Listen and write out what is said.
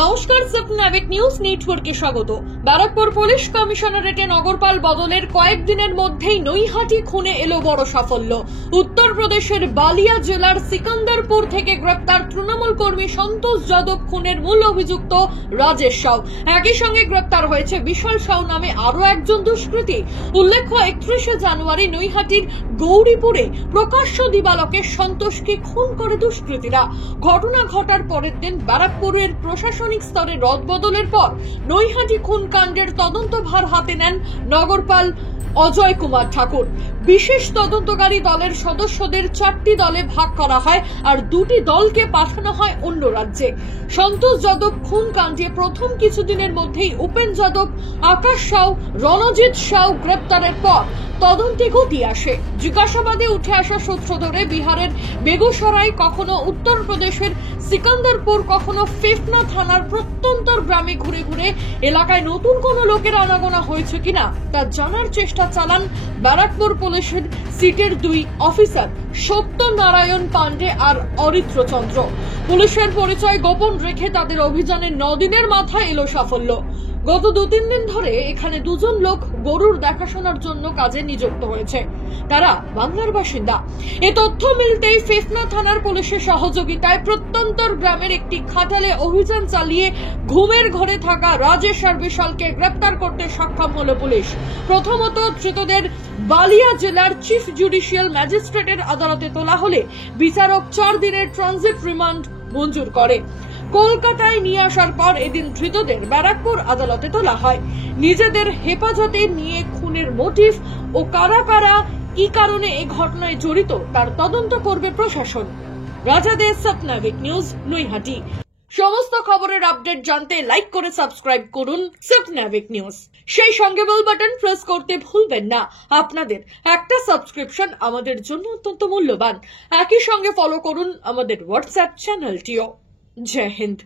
নমস্কার, স্বপ্নাবিক নিউজ নেটওয়ার্কে স্বাগত। ব্যারাকপুর পুলিশ কমিশনারেটে নগরপাল বদলের কয়েকদিনের মধ্যেই নৈহাটি খুনে এলো বড় সাফল্য। উত্তরপ্রদেশের বালিয়া জেলার সিকান্দারপুর থেকে গ্রেপ্তার তৃণমূল কর্মী সন্তোষ যাদব খুনের মূল অভিযুক্ত রাজেশ সাউ। একই সঙ্গে গ্রেপ্তার হয়েছে বিশাল সাউ নামে আরো একজন দুষ্কৃতী। উল্লেখ্য, 31শে জানুয়ারি নৈহাটির গৌরীপুরে প্রকাশ্য দিবালোকে সন্তোষকে খুন করে দুষ্কৃতীরা। ঘটনা ঘটার পরের দিন ব্যারাকপুরের প্রশাসনিক স্তরে রদবদলের পর নৈহাটি খুন কাণ্ডের তদন্তভার হাতে নেন নগরপাল অজয় কুমার ঠাকুর। বিশেষ তদন্তকারী দলের সদস্যদের 4টি দলে ভাগ করা হয় আর 2টি দলকে পাঠানো হয় অন্য রাজ্যে। সন্তোষ যাদব খুন কাণ্ডে প্রথম কিছুদিনের মধ্যেই উপেন যাদব, আকাশ সাউ, রণজিৎ সাউ গ্রেপ্তারের পর তদন্তে গতি আসে। জিজ্ঞাসাবাদে উঠে আসা সূত্র ধরে বিহারের বেগুসরাই, কখনো উত্তরপ্রদেশের সিকান্দারপুর, কখনো ফেফনা থানার প্রত্যন্তর গ্রামে ঘুরে ঘুরে এলাকায় নতুন কোনো লোকের আনাগোনা হয়েছে কিনা তা জানার চেষ্টা চালান ব্যারাকপুর পুলিশের সিটের 2 অফিসার সত্যনারায়ণ পান্ডে আর অরিত্র চন্দ্র। পুলিশের পরিচয় গোপন রেখে তাদের অভিযানের 9 দিনের মাথায় এলো সাফল্য। গত 2-3 দিন ধরে এখানে 2 জন লোক গরুর দেখাশোনার জন্য কাজে নিযুক্ত হয়েছে। তারা বাংলার বাসিন্দা। এ তথ্য মিলতেই ফেফনা থানার পুলিশের সহযোগিতায় প্রত্যন্তর গ্রামের একটি খাটালে অভিযান চালিয়ে ঘুমের ঘরে থাকা রাজেশ আর বিশালকে গ্রেপ্তার করতে সক্ষম হলো পুলিশ। প্রথমত ধৃতদের বালিয়া জেলার চিফ জুডিশিয়াল ম্যাজিস্ট্রেটের আদালতে তোলা হলে বিচারক 4 দিনের ট্রানজিট রিমান্ড মঞ্জুর করে। কলকাতায় নিয়ে আসার পর এদিন ধৃতদের ব্যারাকপুর আদালতে তোলা হয়। নিজেদের হেফাজতে নিয়ে খুনের মোটিভ ও কারা কারা কি কারণে এই ঘটনায় জড়িত তার তদন্ত করবে প্রশাসন। রাজাদের স্বপ্নাবিক নিউজ, নৈহাটি। সমস্ত খবরের আপডেট জানতে লাইক করে সাবস্ক্রাইব করুন স্বপ্নাবিক নিউজ। সেই সঙ্গে বেল বাটন প্রেস করতে ভুলবেন না। আপনাদের একটা সাবস্ক্রিপশন আমাদের জন্য অত্যন্ত মূল্যবান। একই সঙ্গে ফলো করুন আমাদের হোয়াটসঅ্যাপ চ্যানেলটিও। জয় হিন্দ।